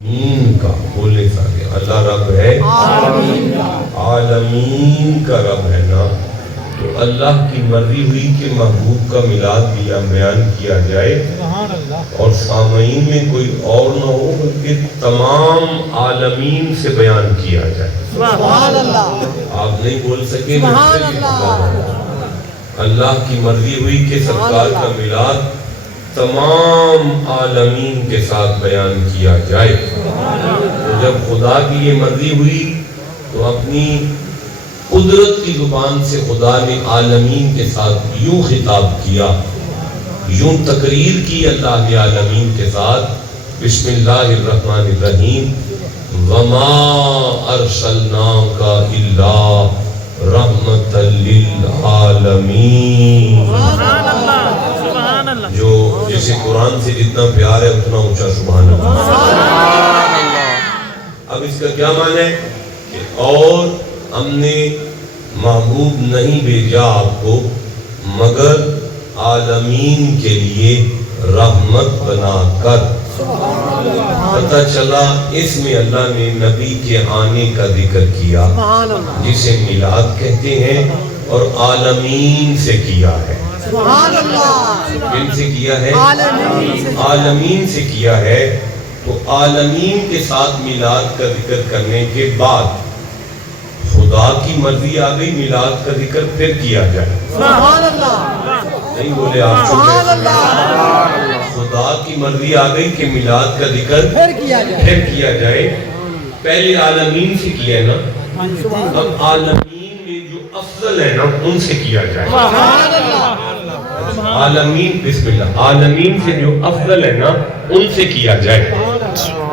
کا بولے سارے اللہ رب ہے، عالمین کا رب ہے نا، تو اللہ کی مرضی ہوئی کہ محبوب کا میلاد بیان کیا جائے اور سامعین میں کوئی اور نہ ہو بلکہ تمام عالمین سے بیان کیا جائے۔ آپ نہیں بول سکے، اللہ کی مرضی ہوئی کہ سرکار کا میلاد تمام عالمین کے ساتھ بیان کیا جائے۔ تو جب خدا کی یہ مرضی ہوئی تو اپنی قدرت کی زبان سے خدا نے عالمین کے ساتھ یوں خطاب کیا، یوں تقریر کی اللہ کے عالمین کے ساتھ، بسم اللہ الرحمن الرحیم، وَمَا أَرْسَلْنَاكَ إِلَّا رَحْمَةً لِلْعَالَمِينَ۔ جو جسے قرآن سے جتنا پیار ہے اتنا اونچا سبحان اللہ۔ اب اس کا کیا معنی ہے کہ اور ہم نے محبوب نہیں بھیجا آپ کو مگر عالمین کے لیے رحمت بنا کر۔ پتہ چلا اس میں اللہ نے نبی کے آنے کا ذکر کیا جسے میلاد کہتے ہیں اور عالمین سے کیا ہے۔ کن سے کیا ہے؟ عالمین سے کیا ہے۔ تو عالمین کے ساتھ میلاد کا ذکر کرنے کے بعد خدا کی مرضی آ گئی، میلاد کا ذکر پھر کیا جائے۔ نہیں بولے آپ خدا کی مرضی آ گئی کہ میلاد کا ذکر پھر کیا جائے۔ پہلے عالمین سے کیا ہے نا، اب عالمین میں جو افضل ہے نا ان سے کیا جائے۔ عالمین، بسم اللہ، عالمین سے جو افضل ہے نا ان سے کیا جائے۔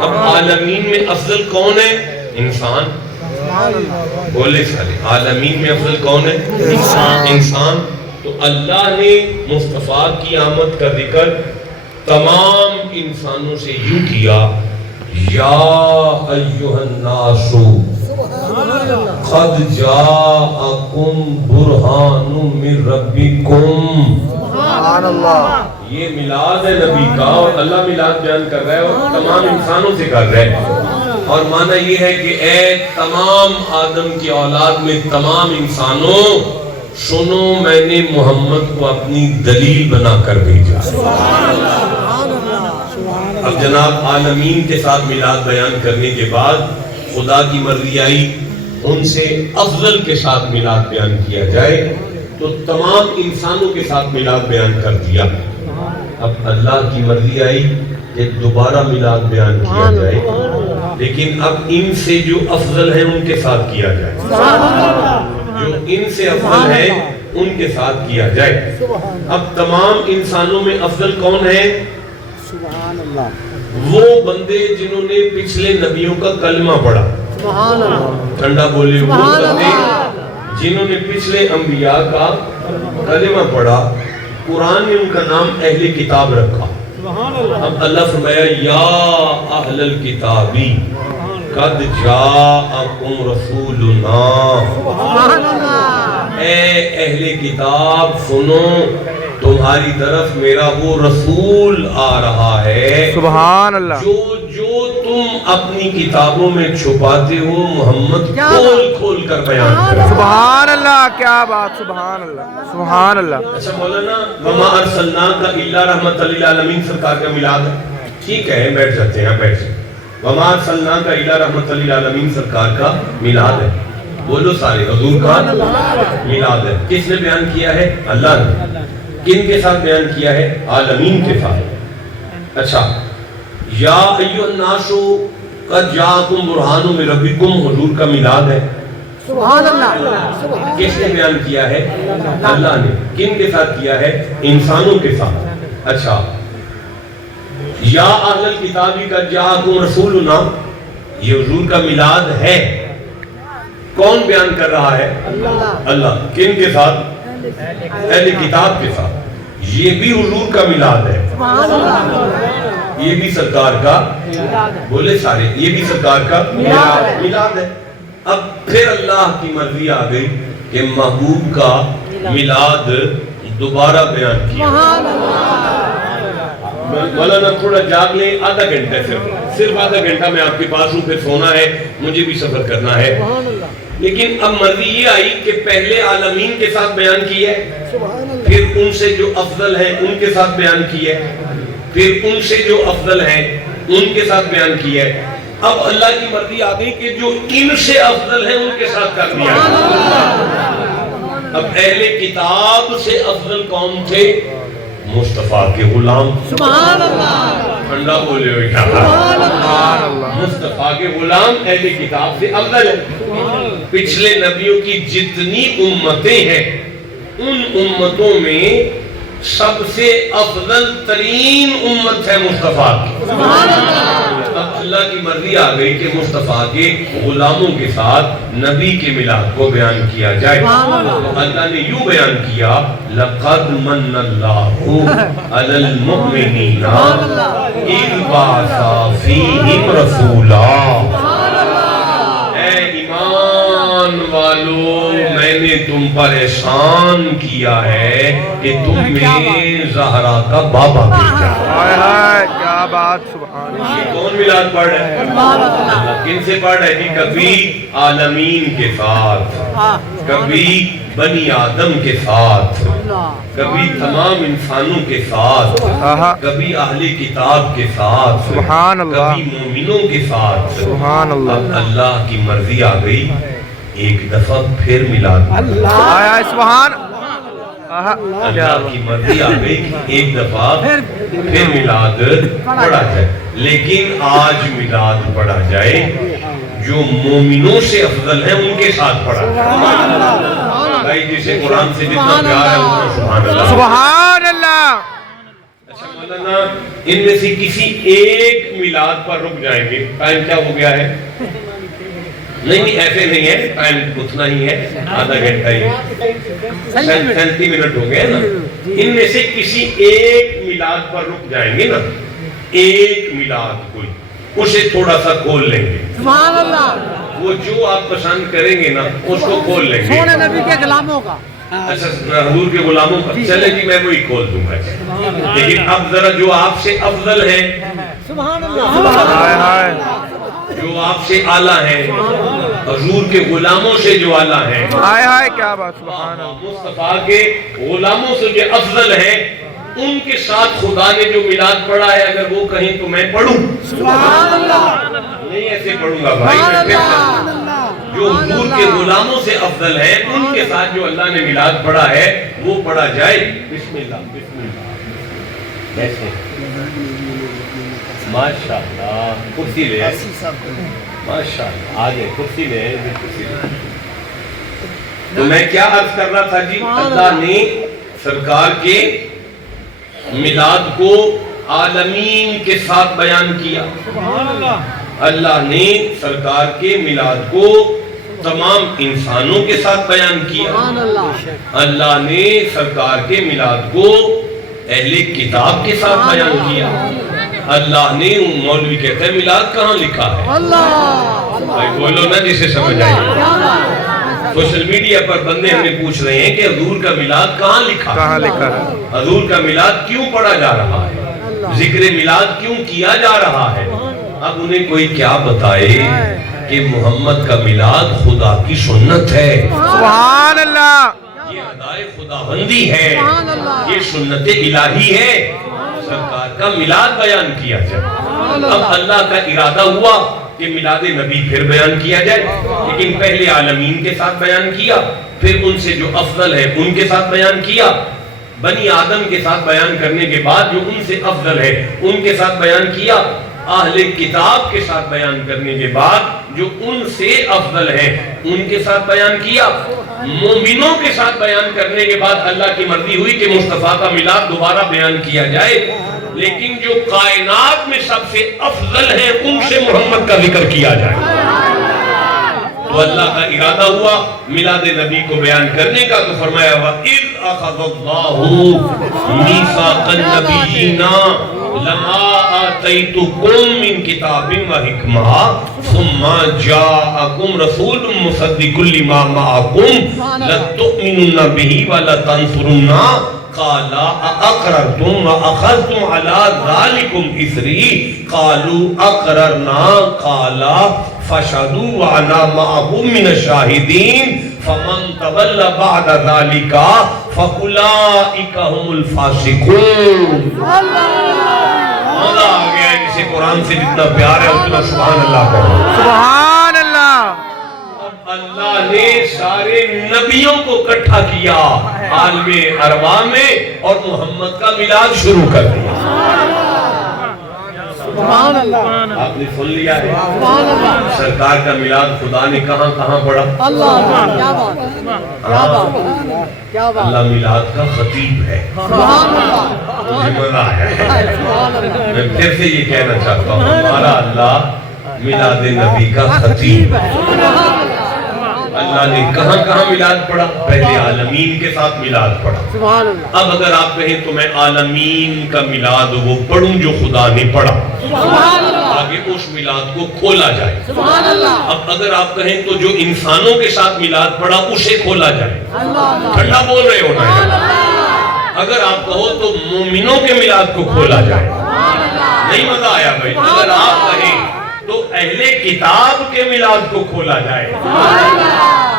اب عالمین میں افضل کون ہے؟ انسان۔ بولے سارے، عالمین میں افضل کون ہے؟ انسان۔ تو اللہ نے مصطفیٰ کی آمد کا ذکر تمام انسانوں سے یوں کیا، یا ایھا الناس قد جاءکم برہان من ربکم۔ یہ میلاد ہے نبی کا اور اللہ میلاد بیان کر رہا ہے اور تمام انسانوں سے کر رہا ہے، اور معنی یہ ہے کہ اے تمام آدم کی اولاد میں تمام انسانوں سنو، میں نے محمد کو اپنی دلیل بنا کر بھیجا۔ اب جناب عالمین کے ساتھ میلاد بیان کرنے کے بعد خدا کی مرضی آئی ان سے افضل کے ساتھ میلاد بیان کیا جائے، تو تمام انسانوں کے ساتھ میلاد بیان کر دیا۔ اب اللہ کی مرضی آئی کہ دوبارہ میلاد بیان کیا جائے، لیکن اب ان سے جو افضل ہیں ان کے ساتھ کیا جائے، جو ان سے افضل ہیں ان کے ساتھ کیا جائے۔ اب تمام انسانوں میں افضل کون ہے؟ وہ بندے جنہوں نے پچھلے نبیوں کا کلمہ پڑھا۔ ٹھنڈا بولے، وہ بندے جنہوں نے پچھلے انبیاء کا کلمہ پڑھا، قرآن نے ان کا نام اہل کتاب رکھا۔ اب اللہ فرمایا، یا اہل الکتابی قد جاءکم رسولنا، اے اہل کتاب سنو، تمہاری طرف میرا وہ رسول آ رہا ہے سبحان اللہ، جو تم اپنی کتابوں میں چھپاتے ہو محمد کھول کھول کر بیان کرو۔ سبحان اللہ، کیا بات، سبحان اللہ، سبحان اللہ۔ اچھا مولانا، وما ارسلناک الا رحمۃ للعالمین سرکار کا میلاد ہے، ٹھیک ہے بیٹھ جاتے ہیں، بیٹھ جاتے ہیں۔ وما ارسلناک الا رحمۃ للعالمین سرکار کا میلاد ہے، بولو سارے، حضور کا میلاد ہے۔ کس نے بیان کیا ہے؟ اللہ نے۔ کن کے ساتھ بیان کیا ہے؟ عالمین کے ساتھ۔ اچھا، یا ایھا الناس قد جاءکم برہان من ربکم، حضور کا میلاد ہے۔ سبحان اللہ۔ کس نے بیان کیا ہے؟ اللہ نے۔ کن کے ساتھ کیا ہے؟ انسانوں کے ساتھ۔ اچھا، یا اہل الکتاب قد جاءکم رسولنا، یہ حضور کا میلاد ہے۔ کون بیان کر رہا ہے؟ اللہ۔ کن کے ساتھ؟ اہل کتاب کے ساتھ۔ یہ بھی حضور کا میلاد ہے، یہ بھی سرکار کا، بولے سارے، یہ بھی سرکار کا میلاد ہے۔ اب پھر اللہ کی مرضی آ گئی کہ محبوب کا میلاد دوبارہ بیان کیا۔ مولانا تھوڑا جاگ لیں، آدھا گھنٹے سے صرف آدھا گھنٹہ میں آپ کے پاس ہوں، پھر سونا ہے، مجھے بھی سفر کرنا ہے. لیکن اب مرضی یہ آئی کہ پہلے عالمین کے ساتھ بیان کی ہے، پھر ان سے جو افضل ہیں ان کے ساتھ بیان کی ہے، پھر ان سے جو افضل ہیں ان کے ساتھ بیان کی ہے. اب اللہ کی مرضی آ گئی کہ جو ان سے افضل ہیں ان کے ساتھ کر دیا. اب اہل کتاب سے افضل کون تھے؟ مصطفیٰ کے غلام. سبحان اللہ. ٹھنڈا بولے ہوئے کیا؟ مصطفیٰ کے غلام اہل کتاب سے افضل ہیں. پچھلے نبیوں کی جتنی امتیں ہیں ان امتوں میں سب سے افضل ترین امت ہے مصطفیٰ کی. اب اللہ کی مرضی آ گئی کہ مصطفیٰ کے غلاموں کے ساتھ نبی کے میلاد کو بیان کیا جائے. اللہ نے یوں بیان کیا لَقَدْ مَنَّ اللَّهُ عَلَى الْمُؤْمِنِينَ إِذْ بَعَثَ فِيهِمْ رَسُولًا. اے ایمان والو، میں نے تم پر احسان کیا ہے کہ تم میں زہرا کا بابا بھیجا. ہائے ہائے کیا بات. سبحان اللہ. یہ کون میلاد پڑھ رہا ہے؟ اللہ کن سے پڑھ رہا ہے جی؟ کبھی عالمین کے ساتھ، کبھی بنی آدم کے ساتھ، کبھی تمام انسانوں کے ساتھ، کبھی اہل کتاب کے ساتھ، سبحان اللہ. کبھی مومنوں کے ساتھ. سبحان اللہ. اب اللہ کی مرضی آ گئی ایک دفعہ پھر میلاد. ہائے ہائے سبحان. اللہ کی مرضی آ گئی ایک دفعہ پھر میلاد پڑھا جائے. لیکن آج میلاد پڑھا جائے جو مومنوں سے افضل ہیں ان کے ساتھ پڑھا جائے. بھائی جسے قرآن سے جتنا پیار ہے اتنا سبحان اللہ. سبحان اللہ. اچھا مولانا، ان میں سے کسی ایک میلاد پر رک جائیں گے. ٹائم کیا ہو گیا ہے؟ نہیں ایسے نہیں ہے، ٹائم اتنا ہی ہے، آدھا گھنٹہ ہی ہے، 37 منٹ ہو گئے نا. ان میں سے کسی ایک میلاد پر رک جائیں گے نا، ایک میلاد کوئی، اسے تھوڑا سا کھول لیں گے. سبحان اللہ. وہ جو آپ پسند کریں گے نا اس کو کھول لیں گے. سونے نبی کے غلاموں کا. اچھا حضور کے غلاموں کا چلے جی میں وہی کھول دوں گا. لیکن اب ذرا جو آپ سے افضل ہے، سبحان اللہ. ہائے ہائے. جو آپ سے اعلیٰ ہیں، حضور کے غلاموں سے جو اعلیٰ ہیں، ہائے ہائے کیا بات. سبحان اللہ. مصطفیٰ کے غلاموں سے جو افضل ہیں ان کے ساتھ خدا نے جو میلاد پڑھا ہے اگر وہ کہیں تو میں پڑھوں. سبحان اللہ. نہیں ایسے پڑھوں گا بھائی. جو حضور کے غلاموں سے افضل ہیں ان کے ساتھ جو اللہ نے میلاد پڑھا ہے وہ پڑھا جائے. بسم اللہ بسم اللہ. ایسے ماشاءاللہ. کرسی لے ماشاءاللہ آگے کرسی لے. تو میں کیا عرض کر رہا تھا جی؟ اللہ نے سرکار کے میلاد کو عالمین کے ساتھ بیان کیا. اللہ نے سرکار کے میلاد کو تمام انسانوں کے ساتھ بیان کیا. اللہ نے سرکار کے میلاد کو اہل کتاب کے ساتھ بیان کیا. اللہ نے مولوی کہتے ہیں میلاد کہاں لکھا ہے؟ بھائی بولو نا جسے سمجھ آئے. سوشل میڈیا پر بندے ہمیں پوچھ رہے ہیں کہ حضور کا میلاد کہاں لکھا ہے؟ حضور کا میلاد کیوں پڑھا جا رہا ہے؟ ذکر میلاد کیوں کیا جا رہا ہے؟ اب انہیں کوئی کیا بتائے کہ محمد کا میلاد خدا کی سنت ہے. سبحان اللہ. یہ ادائے خداوندی ہے، یہ سنت الہی ہے. سرکار کا میلاد بیان کیا جائے. اب اللہ کا ارادہ ہوا کہ میلاد نبی پھر بیان کیا جائے. لیکن پہلے عالمین کے ساتھ بیان کیا، پھر ان سے جو افضل ہے ان کے ساتھ بیان کیا. بنی آدم کے ساتھ بیان کرنے کے بعد جو ان سے افضل ہے ان کے ساتھ بیان کیا. اہل کتاب کے ساتھ بیان کرنے کے بعد جو ان سے افضل ہیں ان کے ساتھ بیان کیا. مومنوں کے ساتھ بیان کرنے کے بعد اللہ کی مرضی ہوئی کہ مصطفیٰ کا میلاد دوبارہ بیان کیا جائے. لیکن جو کائنات میں سب سے افضل ہیں ان سے محمد کا ذکر کیا جائے. تو اللہ کا ارادہ ہوا میلاد نبی کو بیان کرنے کا. تو فرمایا وَإِذْ أَخَذَ اللَّهُ مِيثَاقَ النَّبِيِّينَ لَمَا آتَيْتُكُم مِّن كِتَابٍ وَحِكْمَةٍ ثُمَّ جَاءَكُمْ رَسُولٌ مُصَدِّقٌ لِّمَا مَعَكُمْ لَتُؤْمِنُنَّ بِهِ وَلَتَنصُرُنَّهُ قال اقررتم واخذتم على ذلكم اثری قالوا اقررنا قال فاشهدوا وانا معكم من الشاهدين فمن تولى بعد ذلك فاولئك هم الفاسقون. مزہ آ گیا ہے. جسے قرآن سے جتنا پیار ہے اتنا سبحان اللہ کہو. سبحان اللہ. اللہ نے سارے نبیوں کو اکٹھا کیا عالم ارواح میں اور محمد کا میلاد شروع کر دیا. سبحان اللہ. آپ نے سن لیا ہے سبحان اللہ. سرکار کا میلاد خدا نے کہاں کہاں پڑھا. اللہ کیا بات ہے. کیا بات ہے. کیا بات. اللہ میلاد کا خطیب ہے. سبحان اللہ. مجھے مزہ آیا. سبحان اللہ. میں پھر سے یہ کہنا چاہتا ہوں ہمارا اللہ میلاد نبی کا خطیب ہے. اللہ نے کہاں کہاں میلاد پڑھا. پہلے عالمین کے ساتھ میلاد پڑھا. سبحان اللہ. اب اگر آپ کہیں تو میں عالمین کا میلاد وہ پڑھوں جو خدا نے پڑھا سبحان اللہ. آگے اس میلاد کو کھولا جائے. سبحان اللہ. اب اگر آپ کہیں تو جو انسانوں کے ساتھ میلاد پڑھا اسے کھولا جائے. ٹھنڈا بول رہے ہو نا. اگر آپ کہو تو مومنوں کے میلاد کو کھولا جائے. نہیں مزہ آیا بھائی. اگر آپ کہیں تو اہل کتاب کے میلاد کو کھولا جائے.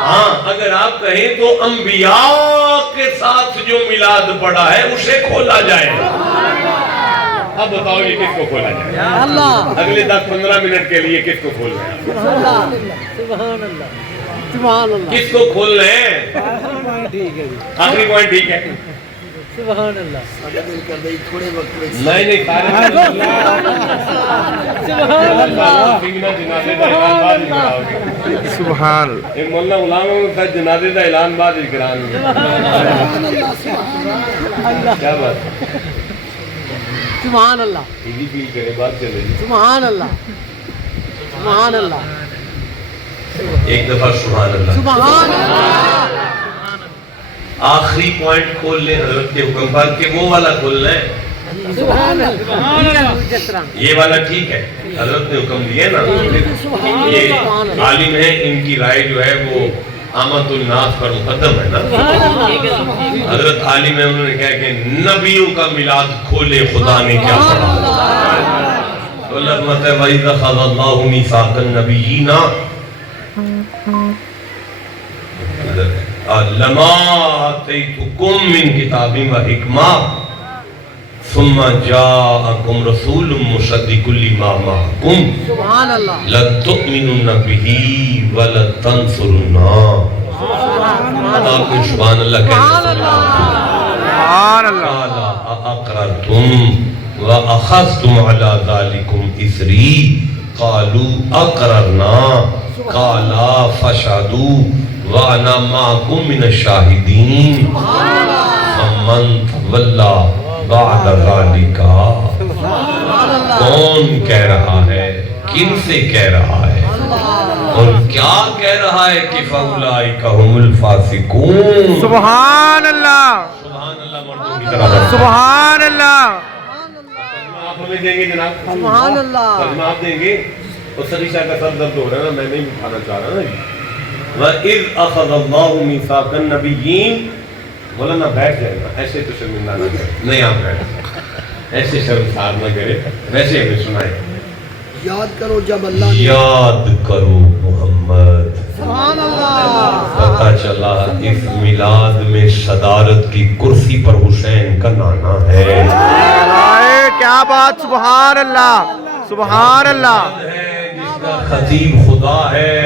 ہاں اگر آپ کہیں تو انبیاء کے ساتھ جو میلاد پڑا ہے اسے کھولا جائے. اب بتاؤ یہ کس کو کھولا جائے. اللہ. اگلے 10-15 منٹ کے لیے کس کو کھول رہے ہیں. سبحان اللہ. سبحان اللہ. کس کو کھول رہے ہیں. ٹھیک ہے. آخری پوائنٹ ٹھیک ہے. سبحان اللہ. نہیں سبحان مولانا غلام کا جنازے کا اعلان بعد کران. کیا بات. سبحان اللہ. ایزی فیل کرے بات چلے گی. سبحان اللہ. سبحان اللہ. ایک دفعہ سبحان اللہ. سبحان اللہ. آخری پوائنٹ کھول لیں حضرت کے حکم پر کہ وہ والا کھول لیں. سبحان اللہ. یہ والا ٹھیک ہے. حضرت نے حکم دیے نا. یہ عالم ہے ان کی رائے جو ہے وہ آمد الناس پر مقدم ہے نا. حضرت عالم ہے انہوں نے کہا کہ نبیوں کا میلاد کھولے خدا نے کیا پڑھا. تو اللہ فرماتا ہے وَإِذَا أَخَذَ اللَّهُ مِيثَاقَ النَّبِيِّينَ لَمَا آتَيْتُكُم مِّن كِتَابٍ وَحِكْمَةٍ ثُمَّ جَاءَكُمْ رَسُولٌ مُصَدِّقٌ لِّمَا مَعَكُمْ سبحان اللہ. لَتُؤْمِنُنَّ بِهِ وَلَتَنصُرُنَّهُ. سبحان اللہ سبحان اللہ. سبحان اللہ. قَالَ أَأَقْرَرْتُمْ وَأَخَذْتُمْ عَلَى ذَلِكُمْ إِثْرِي قَالُوا أَقْرَرْنَا قَالَ فَاشْهَدُوا وَأَنَا مَعَكُمْ مِنَ الشَّاهِدِينَ فَمَنْ تَوَلَّى بَعْدَ ذَلِكَ. کون کہہ رہا ہے, کن سے کہہ رہا ہے اور کیا کہہ رہا ہے کہ فَأُولَئِكَ هُمُ الْفَاسِقُونَ. سبحان اللہ. سبحان اللہ. مردوں کی طرح سبحان اللہ. آپ ہمیں دیں گے جناب. سبحان اللہ. ترجمہ آپ دیں گے. اور صدی شاہ کا سر درد ہو رہا ہے نا, میں نہیں اٹھانا چاہ رہا نا. وَإِذْ أَخَذَ اللَّهُ مِيثَاقَ النَّبِيِّينَ. مولانا بیٹھ جائے گا, ایسے تو شرمندہ نہ کرے. نہیں آپ بیٹھ, ایسے شرمسار نہ کرے, ویسے ہمیں سنائے. یاد کرو جب اللہ نے. یاد کرو محمد. سبحان اللہ. پتہ چلا اس میلاد میں صدارت کی کرسی پر حسین کا نانا ہے. کیا بات. سبحان اللہ. سبحان اللہ. جس کا خطیب خدا ہے.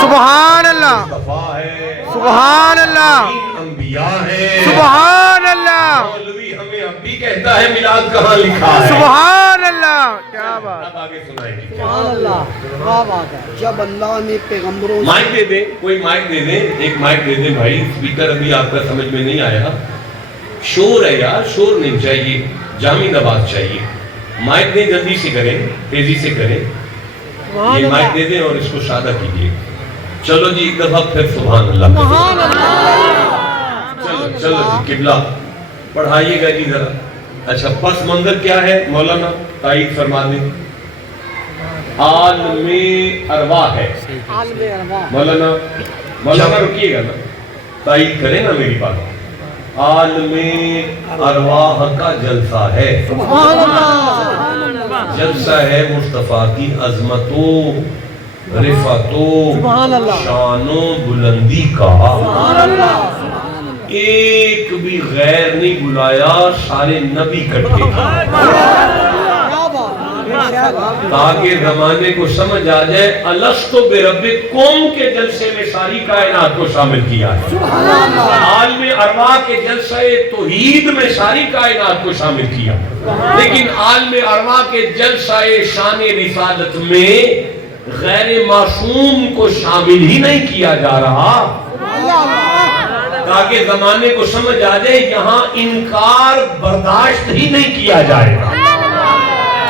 سبحان اللہ. مصطفیٰ ہے. سبحان اللہ. انبیاء ہے. سبحان اللہ. مولوی ہمیں اب بھی کہتا ہے میلاد کہاں لکھا ہے. سبحان اللہ. کیا بات. اب آگے سنائیں گے. سبحان اللہ. کیا بات ہے. جب اللہ نے پیغمبروں. مائک دے دیں, کوئی مائک دے دیں, ایک مائک دے دیں بھائی. اسپیکر ابھی آپ کا سمجھ میں نہیں آیا. شور ہے یار, شور نہیں چاہیے, جامع آواز چاہیے. مائک دیں, جلدی سے کریں, تیزی سے کریں. یہ مائک دے دیں اور اس کو سادہ کیجئے. چلو جی ایک دفعہ پھر سبحان اللہ. سبحان اللہ. چلو جی قبلہ پڑھائیے گا جی ذرا. اچھا پس منظر کیا ہے مولانا, تائید فرما دیں. عالم ارواح ہے. عالم ارواح. مولانا رکیے گا نا, تائید کریں نا میری بات. عالم ارواح کا جلسہ ہے، جلسہ ہے مصطفیٰ کی عظمتوں، رفعتوں، شانوں، بلندی کا۔ ایک بھی غیر نہیں بلایا، سارے نبی اکٹھے تاکہ زمانے کو سمجھ آ جائے الستو بربکم کے جلسے میں ساری کائنات کو شامل کیا ہے، عالم ارواح کے جلسے توحید میں ساری کائنات کو شامل کیا، لیکن عالم ارواح کے جلسہ شان رسالت میں غیر معصوم کو شامل ہی نہیں کیا جا رہا، تاکہ زمانے کو سمجھ آ جائے یہاں انکار برداشت ہی نہیں کیا جائے گا۔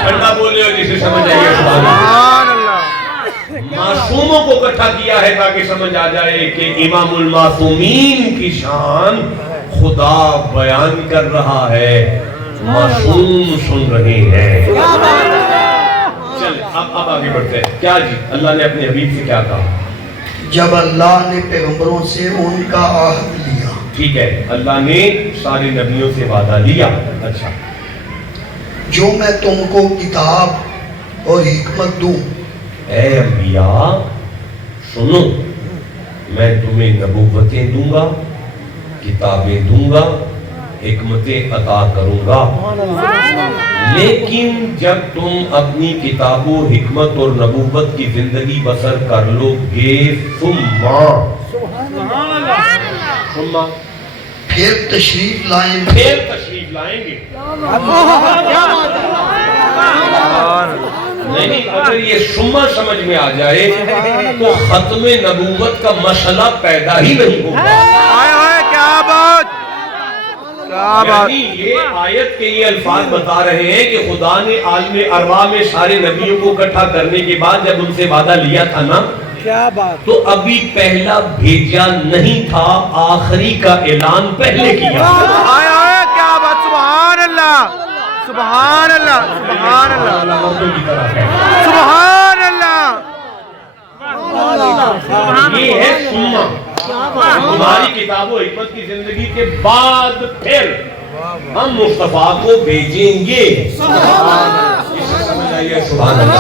ٹھنڈا بولے ہو جسے سمجھ آئیے سبحان اللہ۔ معصوموں کو اکٹھا کیا ہے تاکہ سمجھ آ جائے کہ امام المعصومین کی شان خدا بیان کر رہا ہے، معصوم سن رہے ہیں۔ چل اب آگے بڑھتے ہیں۔ کیا جی اللہ نے اپنے حبیب سے کیا کہا؟ جب اللہ نے پیغمبروں سے ان کا عہد لیا، ٹھیک ہے، اللہ نے سارے نبیوں سے وعدہ لیا، اچھا، جو میں تم کو کتاب اور حکمت دوں، اے انبیاء سنو، میں تمہیں نبوتیں دوں گا، کتابیں دوں گا، حکمتیں عطا کروں گا، لیکن جب تم اپنی کتاب و حکمت اور نبوت کی زندگی بسر کر لو گے ثم پھر تشریف لائیں گے، نہیں اگر یہ سما سمجھ میں آ جائے تو ختم نبوت کا مسئلہ پیدا ہی نہیں ہوگا۔ کیا بات، کیا بات، یعنی یہ آیت کے یہ الفاظ بتا رہے ہیں کہ خدا نے عالم ارواح میں سارے نبیوں کو اکٹھا کرنے کے بعد جب ان سے وعدہ لیا تھا نا، کیا بات، تو ابھی پہلا بھیجا نہیں تھا، آخری کا اعلان پہلے کیا۔ کیا بات، سبحان اللہ، سبحان اللہ، سبحان اللہ، سبحان اللہ، یہ ہے سننا، ہماری کتاب و حکمت کی زندگی کے بعد پھر ہم مصطفیٰ کو بھیجیں گے۔ اسے سمجھ آئیے سبحان اللہ۔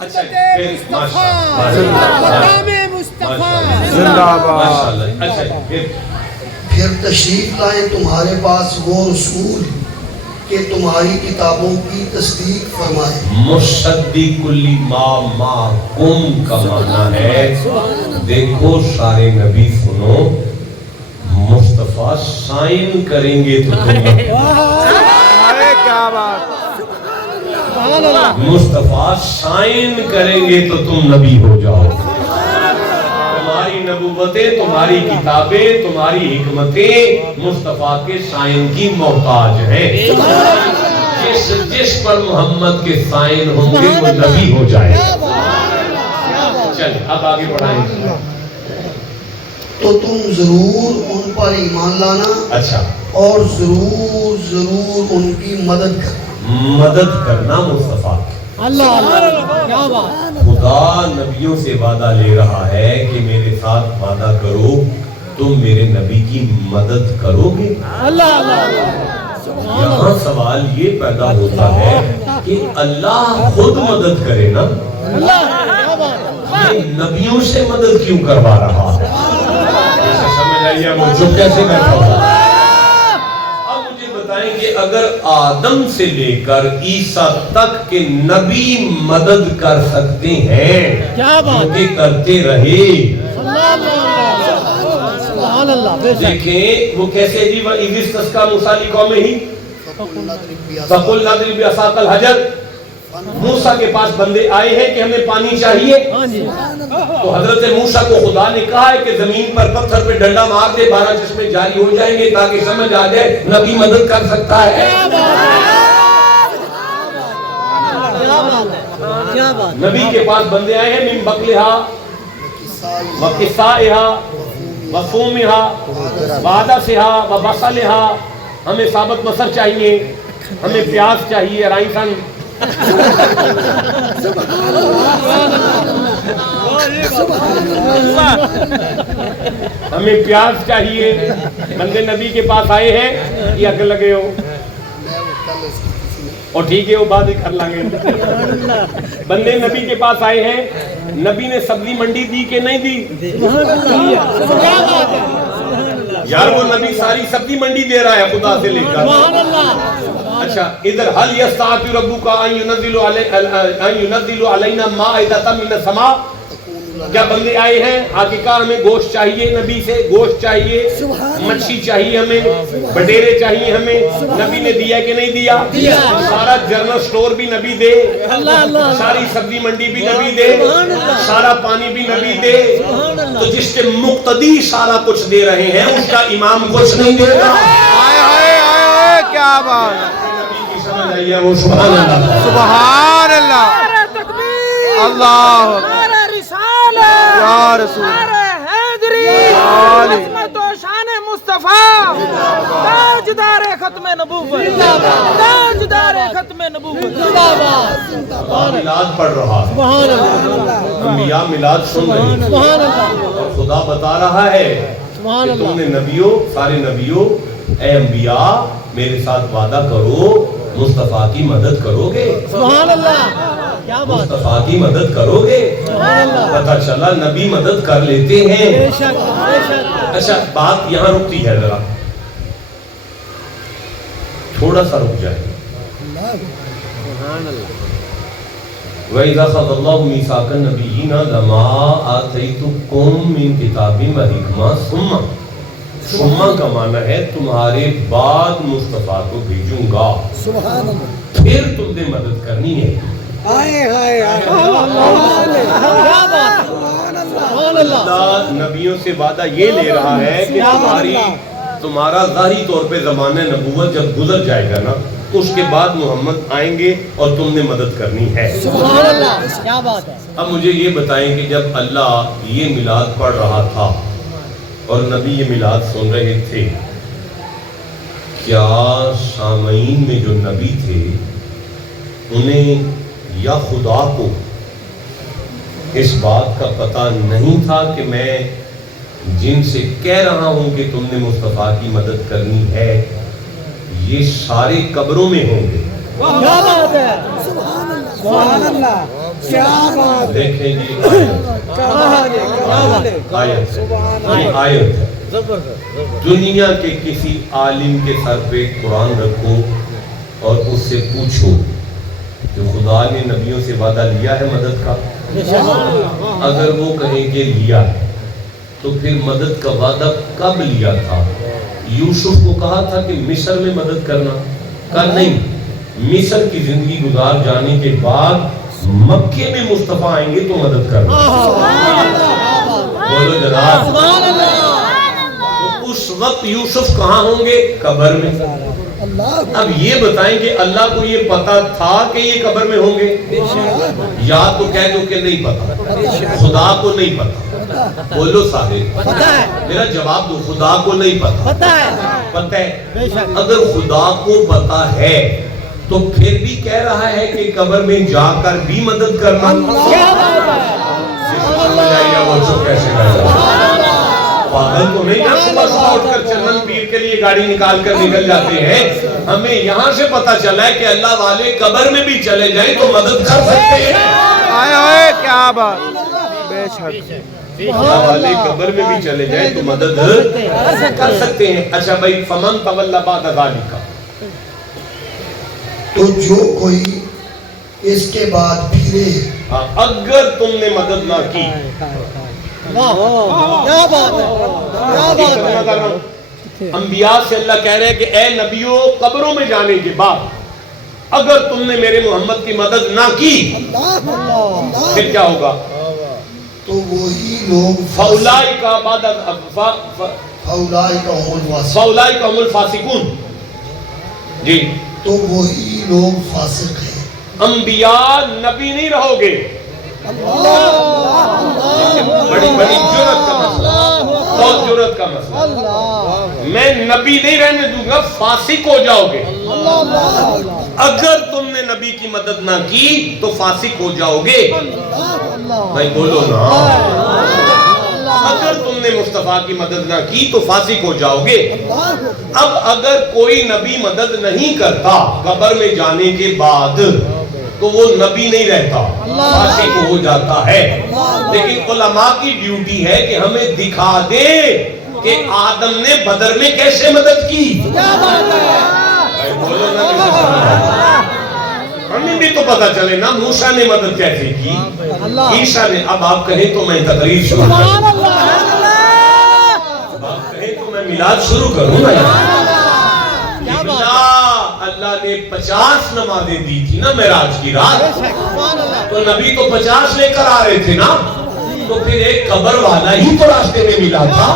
اچھا پھر زندہ باد۔ اچھا پھر تشریف لائیں تمہارے پاس وہ رسول کہ تمہاری کتابوں کی تصدیق فرمائے۔ مصدق لما معکم کا معنی ہے، دیکھو سارے نبی سنو، مصطفیٰ سائن کریں گے تو تم نبی، کیا بات، مصطفیٰ سائن کریں گے تو تم نبی ہو جاؤ۔ تمہاری نبوتیں، تمہاری کتابیں، تمہاری حکمتیں مصطفیٰ کے سائن کی محتاج ہیں۔ جس پر محمد کے سائن ہوں گے وہ نبی ہو جائے گا۔ چل اب آگے بڑھائیں۔ تو تم ضرور ان پر ایمان لانا، اچھا، اور ضرور ان کی مدد کرنا۔ مدد کرنا مصطفیٰ کی۔ اللہ اللہ، کیا بات، خدا نبیوں سے وعدہ لے رہا ہے کہ میرے ساتھ وعدہ کرو، تم میرے نبی کی مدد کرو گے۔ اللہ اللہ، یہاں سوال یہ پیدا ہوتا ہے کہ اللہ خود مدد کرے نا، یہ نبیوں سے مدد کیوں کروا رہا ہے؟ اسے سمجھ آئیے وہ چپ کیسے بیٹھا ہوا؟ اب مجھے بتائیں کہ اگر آدم سے لے کر عیسیٰ تک کے نبی مدد کر سکتے ہیں، کیا بات، کہ کرتے رہے، سبحان اللہ، بے شک، دیکھیں وہ کیسے جی، وَإِذِ اسْتَسْقَىٰ مُوسَىٰ لِقَوْمِهِ فَقُلْ نَضْرِبْ بِعَصَاكَ الْحَجَرَ، موسیٰ کے پاس بندے آئے ہیں کہ ہمیں پانی چاہیے، تو حضرت موسیٰ کو خدا نے کہا ہے کہ زمین پر پتھر پہ ڈنڈا مار دے، 12 چشمے جاری ہو جائیں گے، تاکہ سمجھ آ جائے نبی مدد کر سکتا ہے۔ نبی کے پاس بندے آئے ہیں، من بقلہا وقصائہا وفومہا وعدسہا وبصلہا، ہمیں ثابت بصر چاہیے، ہمیں پیاز چاہیے، رائسن، ہمیں پیاز چاہیے. بندے نبی کے پاس آئے ہیں یہ اگ لگے ہو اور ٹھیک ہے وہ بات ہی کر لیں گے. بندے نبی کے پاس آئے ہیں, نبی نے سبزی منڈی دی کہ نہیں دی؟ یار وہ نبی ساری سبزی منڈی دے رہا ہے خدا سے لے کر. اچھا ادھر حل یستطیع ربک ان ینزل علینا مائدۃ من السماء, کیا بندے آئے ہیں آقا ہمیں گوشت چاہیے, نبی سے گوشت چاہیے, مچھی چاہیے, ہمیں بٹیرے چاہیے, ہمیں نبی نے دیا کہ نہیں دیا؟ سارا جنرل سٹور بھی نبی دے, ساری سبزی منڈی بھی نبی دے, سارا پانی بھی نبی دے. تو جس کے مقتدی سارا کچھ دے رہے ہیں اس کا امام کچھ نہیں دے رہا. کیا بات, نبی کی سمجھ آئی ہے وہ سبحان اللہ. سبحان اللہ, اللہ یا رسول عظمت و شان مصطفیٰ, تاجدار ختم نبوت, تاجدار ختم نبوت. میلاد پڑھ رہا ہے, انبیاء میلاد سن رہے ہیں, اور خدا بتا رہا ہے کہ تم نے نبیوں, سارے نبیوں, اے انبیاء میرے ساتھ وعدہ کرو مصطفیٰ کی مدد کرو گے. سبحان اللہ, کیا بات, مصطفیٰ کی مدد کرو گے. پتہ چلا نبی مدد کر لیتے ہیں. اچھا بات یہاں رکتی ہے, ذرا تھوڑا سا رک جائے. وَإِذَا أَخَذَ اللَّهُ مِيثَاقَ النَّبِيِّينَ لَمَا آتَيْتُكُم مِّن كِتَابٍ وَحِكْمَةٍ ثم کا معنی ہے تمہارے بعد مصطفیٰ کو بھیجوں گا, پھر تم نے مدد کرنی ہے. اللہ نبیوں سے وعدہ یہ لے رہا ہے کہ تمہارا ظاہری طور پہ زمانہ نبوت جب گزر جائے گا نا, اس کے بعد محمد آئیں گے اور تم نے مدد کرنی ہے. سبحان اللہ, کیا بات ہے. اب مجھے یہ بتائیں کہ جب اللہ یہ میلاد پڑھ رہا تھا اور نبی یہ میلاد سن رہے تھے, کیا سامعین میں جو نبی تھے انہیں یا خدا کو اس بات کا پتہ نہیں تھا کہ میں جن سے کہہ رہا ہوں کہ تم نے مصطفیٰ کی مدد کرنی ہے یہ سارے قبروں میں ہوں گے؟ کیا بات ہے, سبحان اللہ, کیا بات, دیکھیں جی آیت ہے, دنیا کے کسی عالم کے سر پہ قرآن رکھو اور اس سے پوچھو کہ خدا نے نبیوں سے وعدہ لیا ہے مدد کا. اگر وہ کہیں کہ لیا ہے تو پھر مدد کا وعدہ کب لیا تھا؟ یوسف کو کہا تھا کہ مصر میں مدد کرنا, کہا نہیں, مصر کی زندگی گزار جانے کے بعد مکے میں مصطفیٰ آئیں گے تو مدد کرنا. بولو جناب, تو اس وقت یوسف کہاں ہوں گے؟ قبر میں. اب یہ بتائیں کہ اللہ کو یہ پتا تھا کہ یہ قبر میں ہوں گے؟ یا تو کہہ دو کہ نہیں پتا, خدا کو نہیں پتا. بولو صاحب, میرا جواب دو, خدا کو نہیں پتا. پتہ ہے, اگر خدا کو پتا ہے تو پھر بھی کہہ رہا ہے کہ قبر میں جا کر بھی مدد کرنا. پاگل تو نہیں نا, صبح صبح اٹھ کر چندن پیر کے لیے گاڑی نکال کر نکل جاتے ہیں. ہمیں یہاں سے پتا چلا ہے کہ اللہ والے قبر میں بھی چلے جائیں تو مدد کر سکتے ہیں. آئے کیا بات, بے شک, اللہ والے قبر میں بھی چلے جائیں تو مدد کر سکتے ہیں. اچھا بھائی, فمن تولی بعد ذالک, تو جو کوئی اس کے بعد پھرے, اگر تم نے مدد نہ کی, کیا بات ہے. انبیاء سے اللہ کہہ رہے ہیں کہ اے نبیوں قبروں میں جانے کے بعد اگر تم نے میرے محمد کی مدد نہ کی پھر کیا ہوگا؟ تو وہی لوگ فَأُولَئِكَ هُمُ الْفَاسِقُونَ. جی, تو وہی لوگ فاسق ہیں. انبیاء نبی نہیں رہو گے. بڑی بڑی جرت کا مسئلہ, بہت جرت کا مسئلہ. میں نبی نہیں رہنے دوں گا, فاسق ہو جاؤ گے. اگر تم نے نبی کی مدد نہ کی تو فاسق ہو جاؤ گے. بھائی بولو نا, اگر تم نے مصطفیٰ کی مدد نہ کی تو فاسق ہو جاؤ گے. اب اگر کوئی نبی مدد نہیں کرتا قبر میں جانے کے بعد تو وہ نبی نہیں رہتا, فاسق ہو جاتا ہے. لیکن علماء کی ڈیوٹی ہے کہ ہمیں دکھا دے کہ آدم نے بدر میں کیسے مدد کی. بولو نا کیسے سمجھا, ہمیں بھی تو پتا چلے نا موسیٰ نے مدد کیسے کی, عیسیٰ نے. اب آپ کہیں تو میں تقریر شروع کروں, اب آپ کہیں تو میں میلاد شروع کروں نا. اللہ نے 50 نمازیں دی تھی نا معراج کی رات, تو نبی تو 50 لے کر آ رہے تھے نا, تو پھر ایک قبر والا ہی تو راستے میں ملا تھا.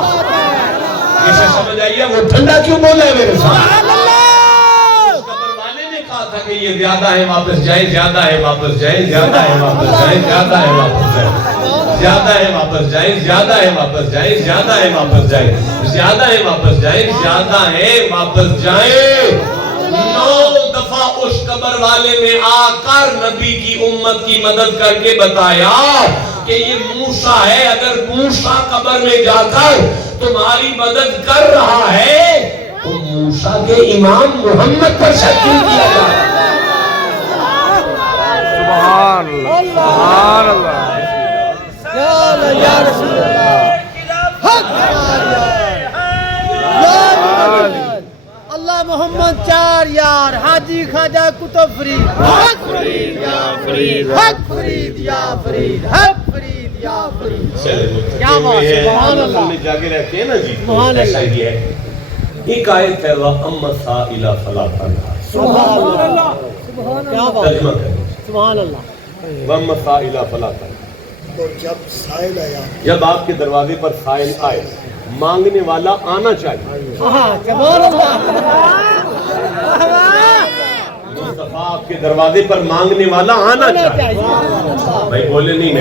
اسے سمجھ آئیے وہ ٹھنڈا کیوں بولا ہے میرے ساتھ. تھا کہ یہ زیادہ ہے واپس جائیں, زیادہ ہے واپس جائیں, زیادہ ہے واپس جائیں, زیادہ ہے واپس جائیں, زیادہ ہے واپس جائیں, زیادہ ہے واپس جائیں, زیادہ ہے واپس جائیں, زیادہ ہے واپس جائیں, زیادہ ہے واپس جائیں. 9 دفعہ اس قبر والے نے آ کر نبی کی امت کی مدد کر کے بتایا کہ یہ موسیٰ ہے, اگر موسیٰ قبر میں جا کر تمہاری مدد کر رہا ہے تو موسیٰ کے امام محمد پر شک کیوں کیا جائے. سبحان اللہ, سبحان اللہ, یا رسول اللہ, اللہ محمد 4 یار, حاجی خواجہ قطب فرید, حق فرید یا فرید, حق فرید یا فرید, حق فرید یا فرید. کیا بات ہے, سبحان اللہ. ہم نے جاگے رہتے ہیں نا جی, ایسا ہی ہے. ایک آیت ہے وَأَمَّا السَّائِلَ فَلَا تَنْهَرْ. سبحان اللہ, کیا بات ہے, ترجمہ کریں. سبحان اللہ. وَأَمَّا السَّائِلَ فَلَا تَنْهَرْ. اور جب سائل آیا, جب آپ کے دروازے پر سائل آئے, مانگنے والا آنا چاہیے. سبحان اللہ. مصطفیٰ آپ کے دروازے پر مانگنے والا آنا چاہیے. بھائی بولے نہیں,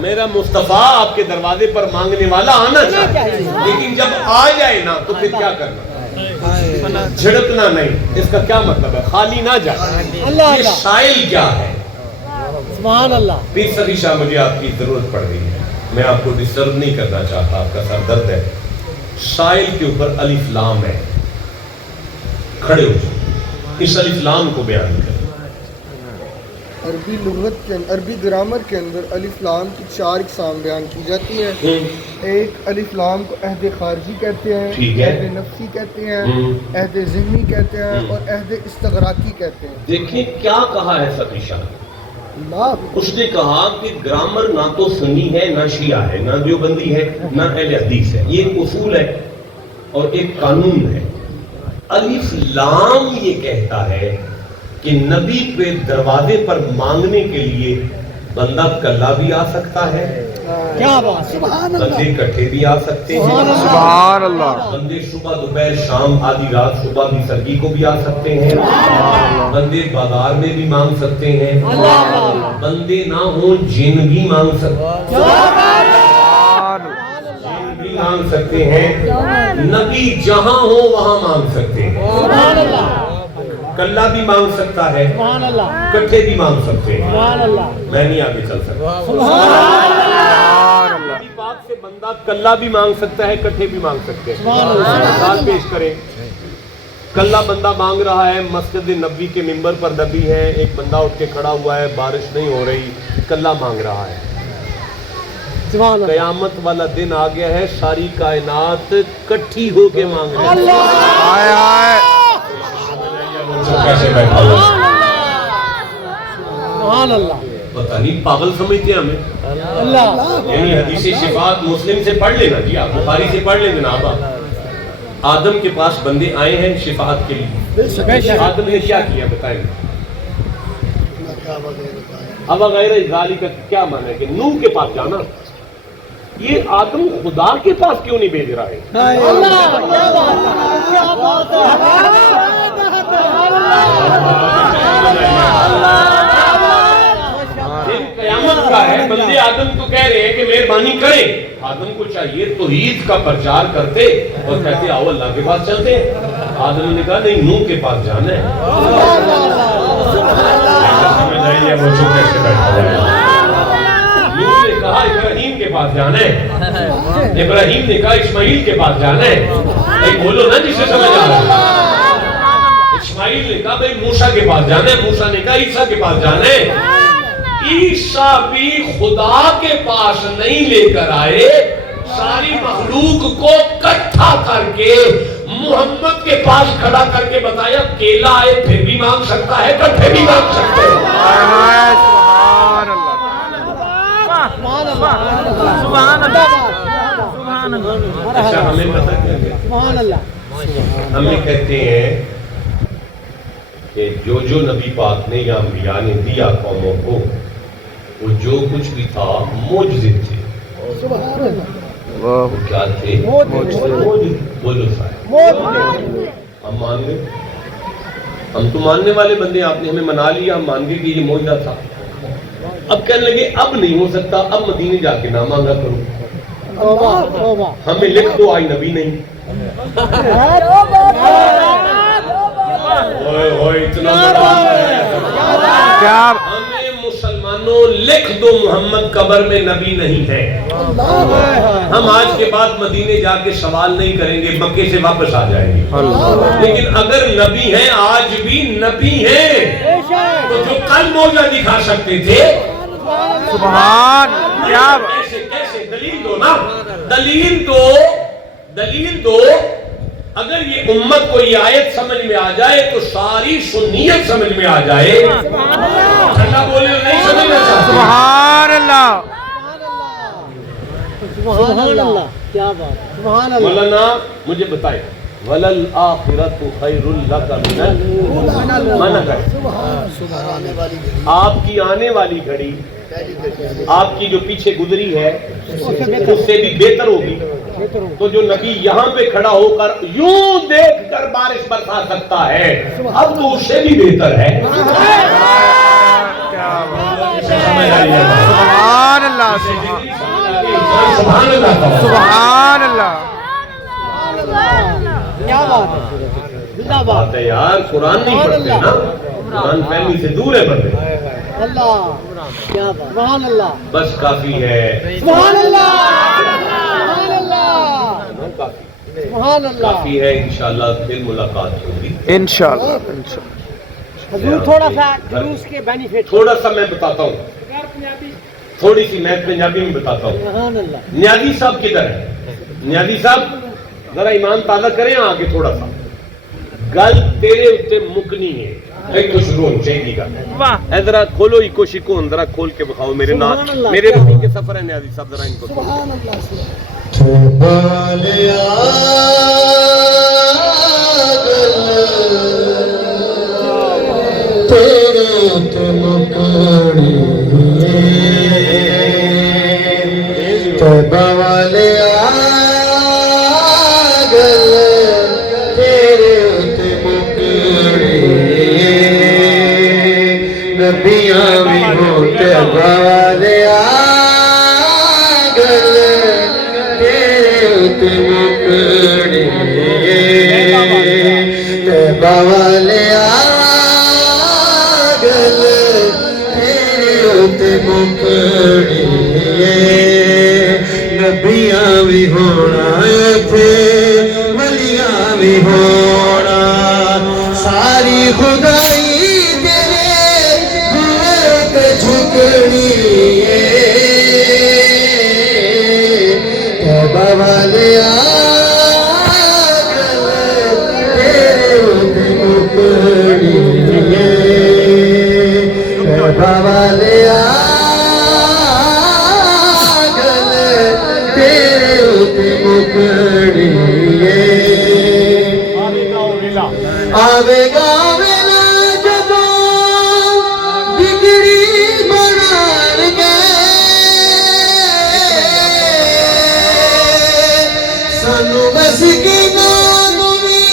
میرا مصطفیٰ آپ کے دروازے پر مانگنے والا آنا چاہیے. لیکن جب آ جائے نا تو پھر کیا کرنا, جھڑکنا نہیں. اس کا کیا مطلب ہے, خالی نہ جائے. یہ سائل کیا ہے, سبحان اللہ. پیر صفی شاہ مجھے آپ کی ضرورت پڑ رہی ہے, میں آپ کو ڈسٹرب نہیں کرنا چاہتا, آپ کا سر درد ہے. سائل کے اوپر الف لام ہے, کھڑے ہو جائیں, اس الف لام کو بیان کریں. عربی لغت کے عربی گرامر کے اندر الف لام کی 4 اقسام بیان کی جاتی ہیں. ایک الف لام کو عہد خارجی کہتے ہیں, عہد نفسی کہتے ہیں, عہد ذہنی کہتے ہیں, اور عہد استغراقی کہتے ہیں. دیکھیں کیا کہا ہے صفی شاہ, اس نے کہا کہ گرامر نہ تو سنی ہے, نہ شیعہ ہے, نہ دیوبندی ہے, نہ اہل حدیث ہے. یہ ایک اصول ہے اور ایک قانون ہے. الف لام یہ کہتا ہے کہ نبی پہ دروازے پر مانگنے کے لیے بندہ کلا بھی آ سکتا ہے, کیا بات, بندے کٹھے بھی آ سکتے ہیں, سبحان اللہ, بندے صبح دوپہر شام آدھی رات صبح بھی سرگی کو بھی آ سکتے ہیں, بندے بازار میں بھی مانگ سکتے ہیں, بندے نہ ہوں جن بھی مانگ سکتے مانگ سکتے ہیں, نبی جہاں ہو وہاں مانگ سکتے ہیں. کلا بھی مانگ سکتا ہے, کٹھے بھی مانگ سکتے ہیں. میں نہیں آگے چل سکتا. نبی پاک سے بندہ کلا بھی مانگ سکتا ہے, کٹھے بھی مانگ سکتے ہیں. مثال پیش کریں, کلا بندہ مانگ رہا ہے, مسجد نبوی کے منبر پر نبی ہے, ایک بندہ اٹھ کے کھڑا ہوا ہے, بارش نہیں ہو رہی, کلا مانگ رہا ہے. قیامت والا دن آ گیا ہے, ساری کائنات کٹھی ہو کے مانگ رہی ہے. پتہ نہیں پاگل سمجھتے ہیں ہمیں. یعنی حدیث شفاعت مسلم سے پڑھ لینا جی, آپ بخاری سے پڑھ لیں جناب. آدم کے پاس بندے آئے ہیں شفاعت کے لیے, آدم نے کیا کیا بتائیں. اب غیر ذالک کا کیا معنی ہے کہ نوح کے پاس جانا, یہ آدم خدا کے پاس کیوں نہیں بھیج رہا ہے. قیامت کا ہے, بندے آدم کو کہہ رہے ہیں کہ مہربانی کریں. آدم کو چاہیے توحید کا پرچار کرتے اور کہتے آؤ اللہ کے پاس چلتے ہیں. آدم نے کہا نہیں, نوح کے پاس جانا ہے. نوح نے کہا کہا ابراہیم کے پاس جانا ہے، ابراہیم نے کہا اسماعیل کے پاس جانا ہے. بھائی بولو نا جسے سمجھ آ رہا ہے. اسماعیل نے کہا بھائی موسیٰ کے پاس جانا ہے، موسیٰ نے کہا عیسیٰ کے پاس جانا ہے. عیسیٰ بھی خدا کے پاس نہیں لے کر آئے، ساری مخلوق کو اکٹھا کر کے محمد کے پاس کھڑا کر کے بتایا کیلا آئے پھر بھی مانگ سکتا ہے، کٹھے بھی مانگ سکتے ہیں. اچھا ہمیں پتہ کیا ہے؟ ہمیں کہتے ہیں کہ جو نبی پاک نے یا انبیاء نے دیا قوموں کو، وہ جو کچھ بھی تھا معجزے تھے. وہ کیا تھے؟ بولو صاحب. ہم مان گئے، ہم تو ماننے والے بندے، آپ نے ہمیں منا لیا، ہم مان گئے کہ یہ معجزہ تھا. اب کہنے لگے اب نہیں ہو سکتا، اب مدینے جا کے نہ مانگا کرو، ہمیں لکھ دو آئی نبی نہیں. ہمیں مسلمانوں لکھ دو محمد قبر میں نبی نہیں ہے. ہم آج کے بعد مدینے جا کے سوال نہیں کریں گے، مکے سے واپس آ جائیں گے. لیکن اگر نبی ہیں، آج بھی نبی ہیں، تو جو کل معجزہ دکھا سکتے تھے، سبحان کیا کیسے دلیل دو نا، دلیل دو. اگر یہ امت کو یہ آیت سمجھ میں آ جائے تو ساری سنیت سمجھ میں آ جائے. اللہ بولے نہیں سمجھنا چاہتے. سبحان اللہ سبحان اللہ کیا بات. سبحان اللہ. مولانا مجھے بتائے وَلَلْآخِرَةُ خَيْرٌ لَكَ مِنَ الْأُولَىٰ. آپ کی آنے والی گھڑی، آپ کی جو پیچھے گزری ہے، اس سے بھی بہتر ہوگی. تو جو نبی یہاں پہ کھڑا ہو کر یوں دیکھ کر بارش برسا سکتا ہے، اب تو اس سے بھی بہتر ہے. سبحان اللہ سبحان اللہ. سبحان اللہ. کیا بات ہے. بات ہے یار، قرآن نہیں پڑھتے نا، قرآن فہمی سے دور ہے بندے. اللہ کیا بات. سبحان اللہ. بس کافی ہے، سبحان اللہ. سبحان اللہ. سبحان اللہ. کافی ہے. انشاءاللہ پھر ملاقات ہوگی انشاءاللہ. حضور تھوڑا سا جلوس کے بینیفٹ تھوڑا سا میں بتاتا ہوں، تھوڑی سی میں پنجابی میں بتاتا ہوں. سبحان اللہ. نیازی صاحب کدھر ہے؟ نیازی صاحب ذرا ایمان تازہ کریں آگے تھوڑا سا. گل تیرے اتنے مکنی ہے، ایک تو شروع ہونی چاہیے گا. اے ذرا کھولو ایکو شکو، ذرا کھول کے بخاؤ میرے نام، میرے روحی کے سفر ہے. نیازی صاحب ذرا ان کو سبحان اللہ. نبیاں بھی ہونا تھے، ولیاں بھی ہونا، ساری خدائی تیرے پہ جھکنی توبہ والے آوے گا میرا جب بگڑی بنان گئے سانو بس کی نانوی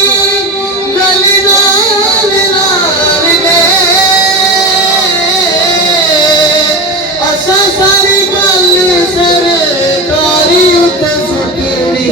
گلی نال لان گئے اسا ساری گل سرکاری تے سٹنی